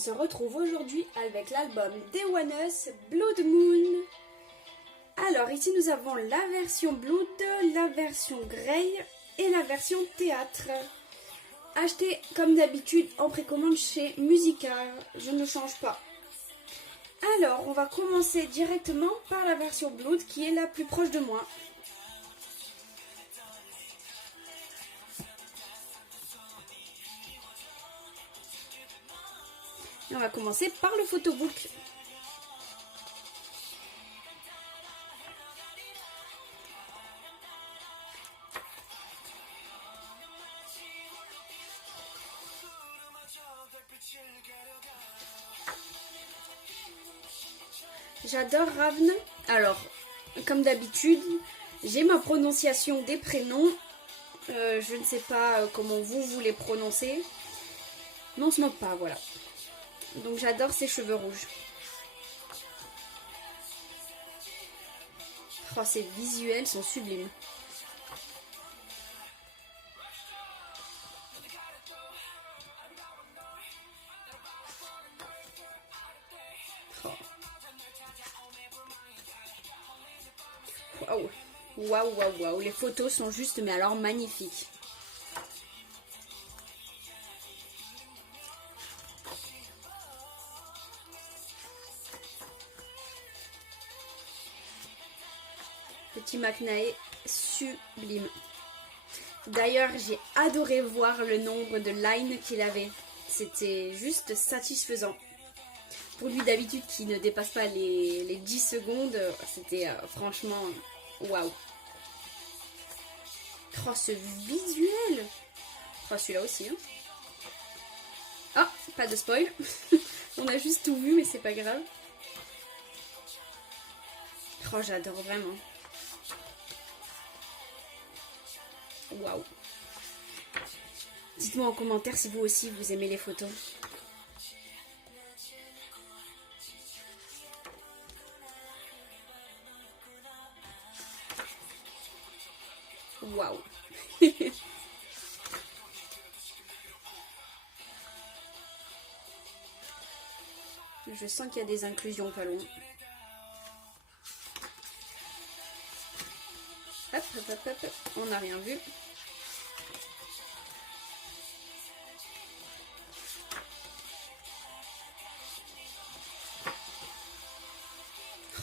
se retrouve aujourd'hui avec l'album des One Us, Blood Moon. Alors ici nous avons la version Blood, la version Grey et la version Théâtre. Acheté comme d'habitude en précommande chez Musica, je ne change pas. Alors on va commencer directement par la version Blood qui est la plus proche de moi. Et on va commencer par le photobook. J'adore Ravn. Alors, comme d'habitude, j'ai ma prononciation des prénoms. Je ne sais pas comment vous les prononcez. Mais on se moque pas, voilà. Donc j'adore ses cheveux rouges. Oh, ces visuels sont sublimes. Oh. Waouh, waouh, waouh, waouh. Les photos sont juste, mais alors magnifiques. Petit McNae, sublime. D'ailleurs, j'ai adoré voir le nombre de lines qu'il avait. C'était juste satisfaisant. Pour lui, d'habitude, qui ne dépasse pas les 10 secondes, c'était franchement waouh. Oh, ce visuel. Oh, celui-là aussi. Hein. Ah, pas de spoil. On a juste tout vu, mais c'est pas grave. Oh, j'adore vraiment. Waouh. Dites-moi en commentaire si vous aussi vous aimez les photos. Waouh. Je sens qu'il y a des inclusions pas loin. Hop, hop, hop, hop. On n'a rien vu.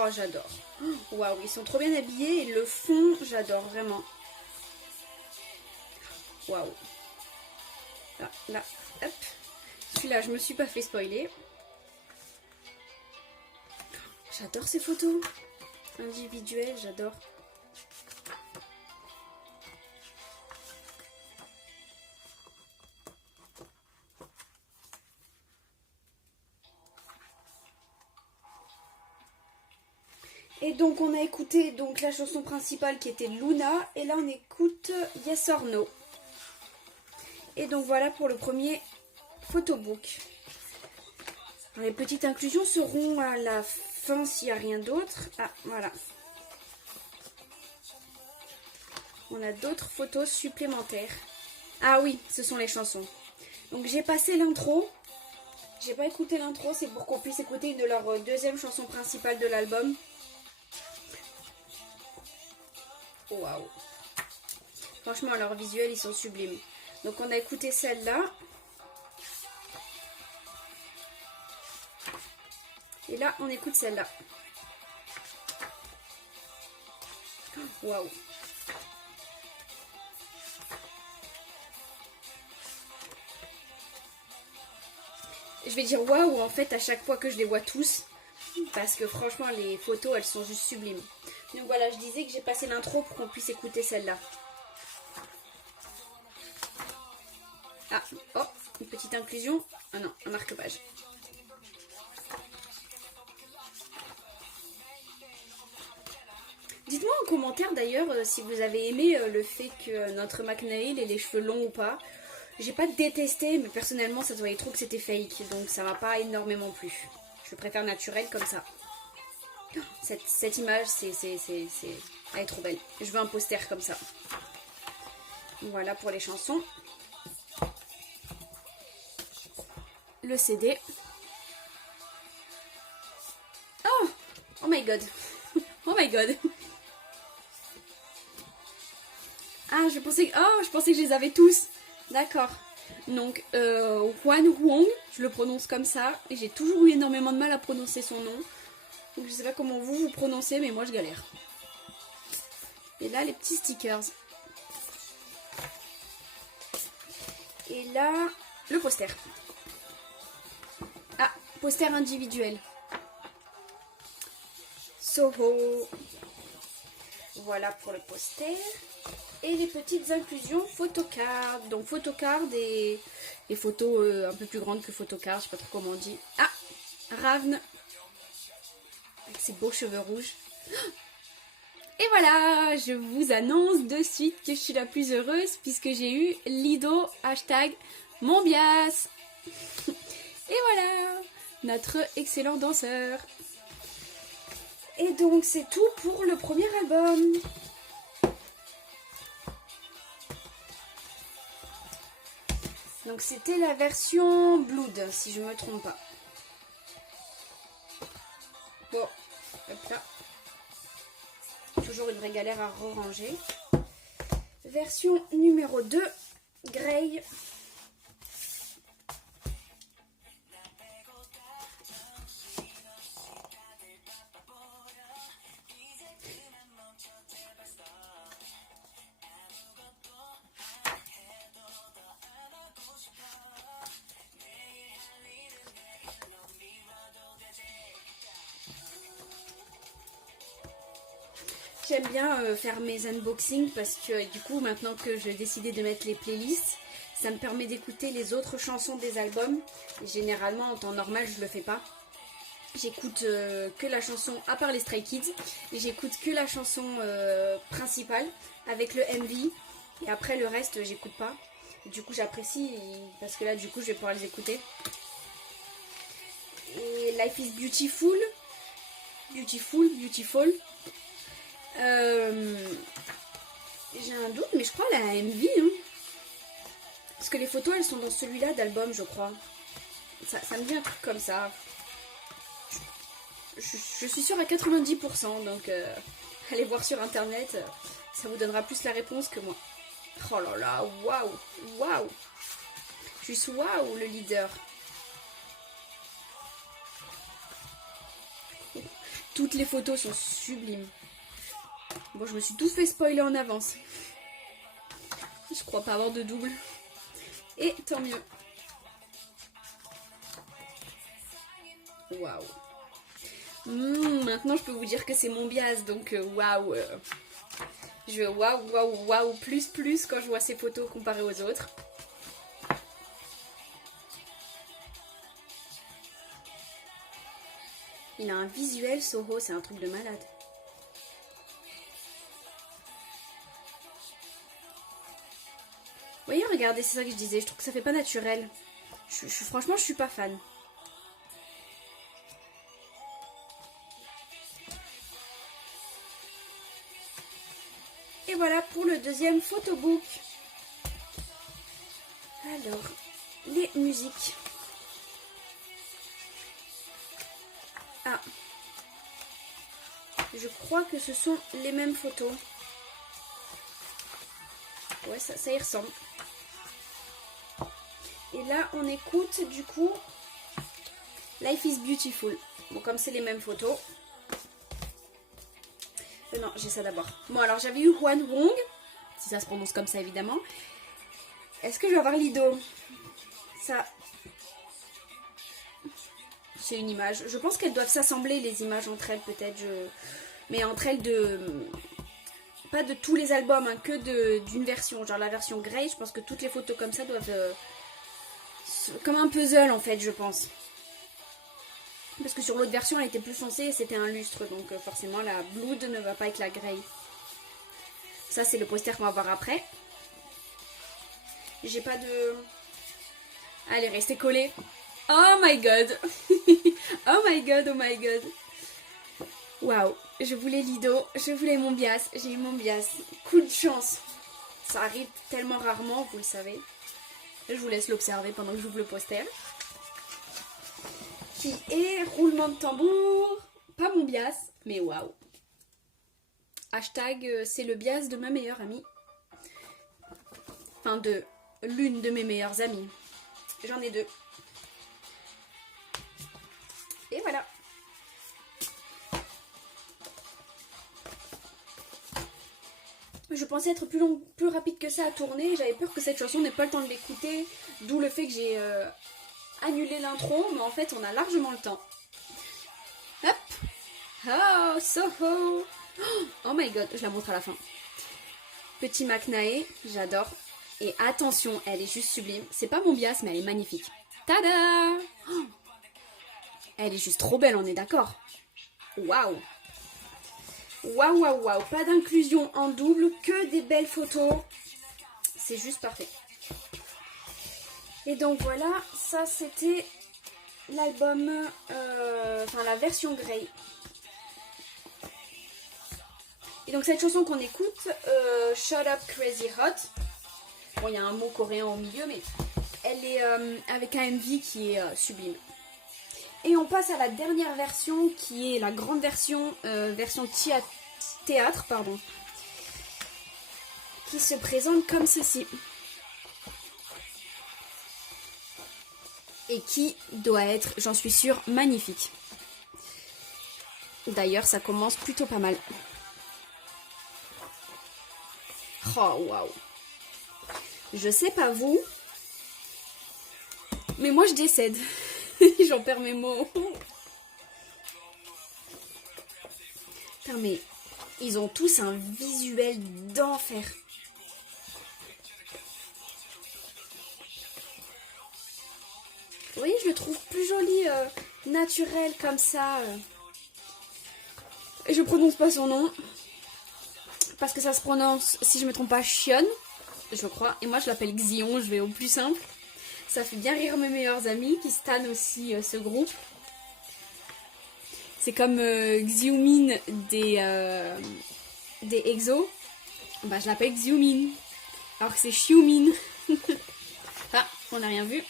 Oh, j'adore. Waouh, ils sont trop bien habillés et le fond, j'adore vraiment. Waouh. Là, là, hop. Celui-là, je me suis pas fait spoiler. J'adore ces photos individuelles, j'adore. Et donc on a écouté donc la chanson principale qui était Luna et là on écoute Yes or No. Et donc voilà pour le premier photobook. Alors, les petites inclusions seront à la fin s'il n'y a rien d'autre. Ah voilà. On a d'autres photos supplémentaires. Ah oui, ce sont les chansons. Donc j'ai passé l'intro. J'ai pas écouté l'intro, c'est pour qu'on puisse écouter une de leurs deuxième chanson principale de l'album. Waouh. Franchement, leurs visuels, ils sont sublimes. Donc, on a écouté celle-là. Et là, on écoute celle-là. Waouh. Je vais dire waouh, en fait, à chaque fois que je les vois tous. Parce que franchement, les photos, elles sont juste sublimes. Donc voilà, je disais que j'ai passé l'intro pour qu'on puisse écouter celle-là. Ah, oh, une petite inclusion. Ah non, un marque-page. Dites-moi en commentaire d'ailleurs si vous avez aimé le fait que notre McNae ait les cheveux longs ou pas. J'ai pas détesté, mais personnellement ça se voyait trop que c'était fake. Donc ça m'a pas énormément plu. Je préfère naturel comme ça. Cette image, elle est trop belle. Je veux un poster comme ça. Voilà pour les chansons. Le CD. my god. Oh my god. Ah, je pensais que je les avais tous. D'accord. Donc, Huan Huang, je le prononce comme ça. Et j'ai toujours eu énormément de mal à prononcer son nom. Donc, je sais pas comment vous prononcez, mais moi, je galère. Et là, les petits stickers. Et là, le poster. Ah, poster individuel. Soho. Voilà pour le poster. Et les petites inclusions photocard. Donc photocard et photos un peu plus grandes que photocard. Je sais pas trop comment on dit. Ah, Ravn. Avec ses beaux cheveux rouges. Et voilà, je vous annonce de suite que je suis la plus heureuse puisque j'ai eu Lido hashtag Monbias. Et voilà, notre excellent danseur. Et donc c'est tout pour le premier album. Donc c'était la version Blood, si je ne me trompe pas. Bon, hop là. Toujours une vraie galère à ranger. Version numéro 2, Grey. J'aime bien faire mes unboxings parce que du coup maintenant que j'ai décidé de mettre les playlists, ça me permet d'écouter les autres chansons des albums. Et généralement en temps normal je le fais pas. J'écoute que la chanson, à part les Stray Kids, et j'écoute que la chanson principale avec le MV. Et après le reste j'écoute pas. Et du coup j'apprécie parce que là du coup je vais pouvoir les écouter. Et Life is Beautiful. Beautiful. J'ai un doute, mais je crois la MV. Hein. Parce que les photos, elles sont dans celui-là d'album, je crois. Ça me dit un truc comme ça. Je suis sûre à 90%, donc allez voir sur internet. Ça vous donnera plus la réponse que moi. Oh là là, waouh. Juste waouh, le leader. Toutes les photos sont sublimes. Bon, je me suis tout fait spoiler en avance. Je crois pas avoir de double. Et tant mieux. Waouh. Maintenant, je peux vous dire que c'est mon bias. Donc, waouh. Je waouh. Plus quand je vois ces photos comparées aux autres. Il a un visuel Soho, c'est un truc de malade. Vous voyez, regardez, c'est ça que je disais, je trouve que ça fait pas naturel. Franchement, je suis pas fan. Et voilà pour le deuxième photobook. Alors, les musiques. Ah. Je crois que ce sont les mêmes photos. Ouais, ça y ressemble. Et là, on écoute du coup Life is Beautiful. Bon, comme c'est les mêmes photos. Non, j'ai ça d'abord. Bon, alors j'avais eu Huan Wong, si ça se prononce comme ça évidemment. Est-ce que je vais avoir Lido? Ça, c'est une image. Je pense qu'elles doivent s'assembler les images entre elles peut-être. Mais entre elles pas de tous les albums, hein, que d'une version. Genre la version Grey, je pense que toutes les photos comme ça doivent... comme un puzzle en fait, je pense. Parce que sur l'autre version, elle était plus foncée et c'était un lustre. Donc forcément, la Blood ne va pas avec la Grey. Ça, c'est le poster qu'on va voir après. J'ai pas de... Allez, restez collés. Oh my god. Oh my god. Waouh. Je voulais Lido. Je voulais mon bias. J'ai eu mon bias. Coup de chance. Ça arrive tellement rarement, vous le savez. Je vous laisse l'observer pendant que j'ouvre le poster. Qui est roulement de tambour. Pas mon bias, Mais waouh. Hashtag c'est le bias de ma meilleure amie. Enfin de l'une de mes meilleures amies. J'en ai deux. Et voilà. Je pensais être plus rapide que ça à tourner. J'avais peur que cette chanson n'ait pas le temps de l'écouter. D'où le fait que j'ai annulé l'intro. Mais en fait, on a largement le temps. Hop. Oh, Soho. Oh my god, je la montre à la fin. Petit McNae, j'adore. Et attention, elle est juste sublime. C'est pas mon bias, mais elle est magnifique. Tada! Oh, elle est juste trop belle, on est d'accord. Waouh! Waouh, waouh, waouh. Pas d'inclusion en double, que des belles photos. C'est juste parfait. Et donc voilà, ça c'était l'album, enfin la version Grey. Et donc cette chanson qu'on écoute, Shut Up Crazy Hot. Bon, il y a un mot coréen au milieu, mais elle est avec un MV qui est sublime. Et on passe à la dernière version, qui est la grande version, version théâtre, pardon, qui se présente comme ceci. Et qui doit être, j'en suis sûre, magnifique. D'ailleurs, ça commence plutôt pas mal. Oh, waouh! Je sais pas vous, mais moi je décède. J'en perds mes mots. Putain, mais ils ont tous un visuel d'enfer. Vous voyez, je le trouve plus joli, naturel comme ça. Et je prononce pas son nom. Parce que ça se prononce, si je me trompe pas, Xion, je crois. Et moi je l'appelle Xion, je vais au plus simple. Ça fait bien rire mes meilleurs amis qui stannent aussi ce groupe. C'est comme Xiumin des EXO. Bah je l'appelle Xiumin. Alors que c'est Xiumin. Ah, on n'a rien vu.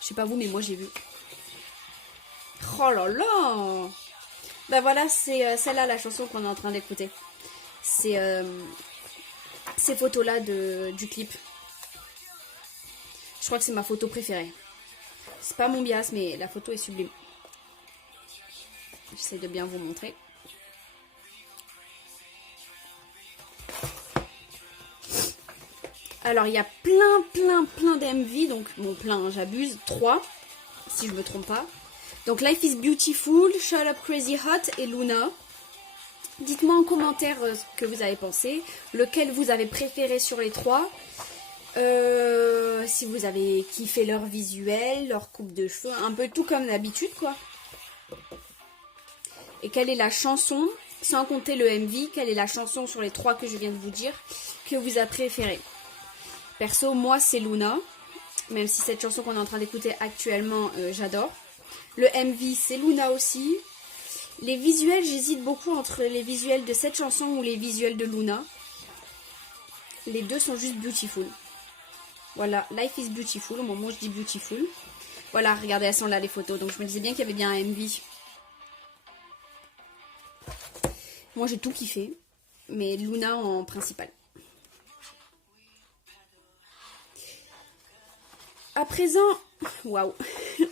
Je sais pas vous, mais moi j'ai vu. Oh là là! Bah voilà, c'est celle-là la chanson qu'on est en train d'écouter. C'est ces photos-là du clip. Je crois que c'est ma photo préférée. C'est pas mon bias, mais la photo est sublime. J'essaie de bien vous montrer. Alors il y a plein d'MV, donc bon plein, j'abuse, 3, si je me trompe pas. Donc Life is Beautiful, Shut Up Crazy Hot et Luna. Dites-moi en commentaire ce que vous avez pensé, lequel vous avez préféré sur les 3. Si vous avez kiffé leur visuel, leur coupe de cheveux, un peu tout comme d'habitude quoi. Et quelle est la chanson, sans compter le MV, quelle est la chanson sur les 3 que je viens de vous dire, que vous avez préféré? Perso, moi c'est Luna, même si cette chanson qu'on est en train d'écouter actuellement, j'adore. Le MV c'est Luna aussi. Les visuels, j'hésite beaucoup entre les visuels de cette chanson ou les visuels de Luna. Les deux sont juste beautiful. Voilà, Life is Beautiful, au moment où je dis beautiful. Voilà, regardez, elles sont là les photos, donc je me disais bien qu'il y avait bien un MV. Moi j'ai tout kiffé, mais Luna en principal. À présent, waouh,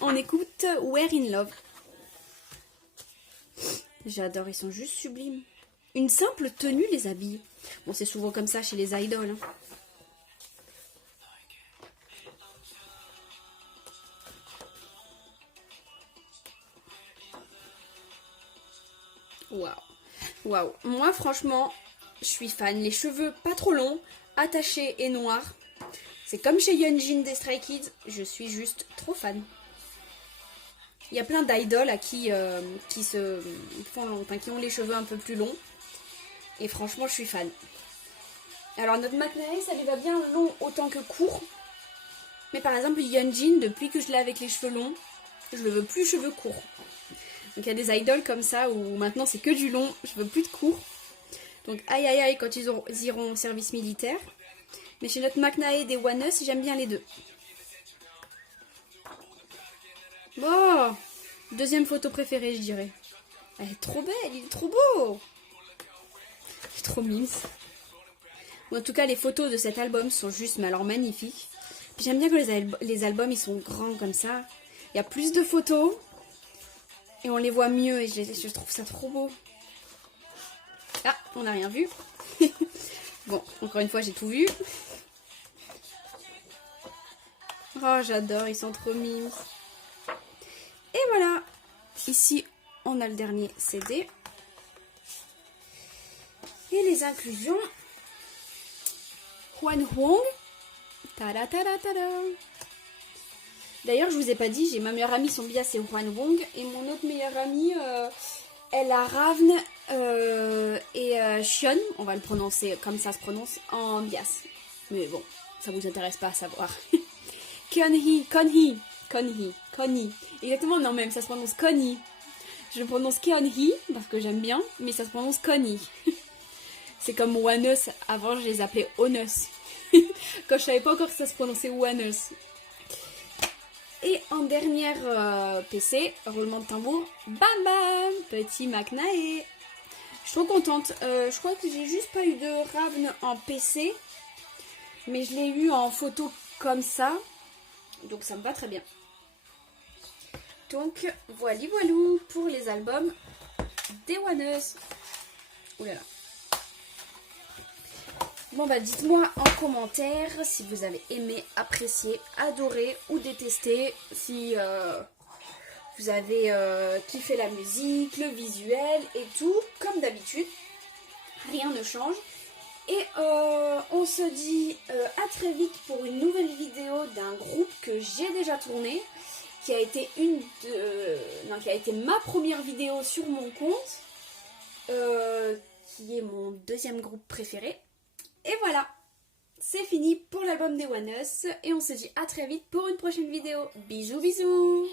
on écoute We're in Love. J'adore, ils sont juste sublimes. Une simple tenue les habille. Bon, c'est souvent comme ça chez les idoles. Hein. Waouh, waouh. Moi, franchement, je suis fan. Les cheveux pas trop longs, attachés et noirs. C'est comme chez Yeonjin des Stray Kids. Je suis juste trop fan. Il y a plein d'idoles à qui se font, enfin, qui ont les cheveux un peu plus longs. Et franchement, je suis fan. Alors, notre McNae, ça lui va bien long autant que court. Mais par exemple, Yeonjin, depuis que je l'ai avec les cheveux longs, je le veux plus cheveux courts. Donc, il y a des idoles comme ça où maintenant c'est que du long, je veux plus de court. Donc, aïe aïe aïe quand ils iront au service militaire. Mais chez notre McNae des One Us, j'aime bien les deux. Oh, deuxième photo préférée, je dirais. Elle est trop belle, il est trop beau. Il est trop mimes. Bon, en tout cas, les photos de cet album sont juste, mais alors magnifiques. Puis j'aime bien que les albums, ils sont grands comme ça. Il y a plus de photos. Et on les voit mieux. Et je trouve ça trop beau. Ah, on n'a rien vu. Bon, encore une fois, j'ai tout vu. Oh, j'adore, ils sont trop mimes. Et voilà. Ici, on a le dernier CD. Et les inclusions. Hwan Hong. Tada tada tada. D'ailleurs, je vous ai pas dit, j'ai ma meilleure amie, son bias c'est Hwan Hong. Et mon autre meilleure amie, elle a Ravn et Xion. On va le prononcer comme ça se prononce en bias. Mais bon, ça vous intéresse pas à savoir. Konhi. Exactement, non même, ça se prononce Konhi. Je le prononce Keonhee parce que j'aime bien, mais ça se prononce Konhi. C'est comme Wanos, avant je les appelais Onos. Quand je savais pas encore que ça se prononçait Wanos. Et en dernière PC, roulement de tambour, bam bam, petit Macnae. Je suis trop contente. Je crois que j'ai juste pas eu de Ravn en PC, mais je l'ai eu en photo comme ça. Donc ça me va très bien. Donc voilà voilou pour les albums des Oneus. Oulala. Bon bah dites-moi en commentaire si vous avez aimé, apprécié, adoré ou détesté. Si vous avez kiffé la musique, le visuel et tout. Comme d'habitude. Rien ne change. Et on se dit à très vite pour une nouvelle vidéo d'un groupe que j'ai déjà tourné, qui a été qui a été ma première vidéo sur mon compte, qui est mon deuxième groupe préféré. Et voilà, c'est fini pour l'album des Oneus et on se dit à très vite pour une prochaine vidéo. Bisous bisous.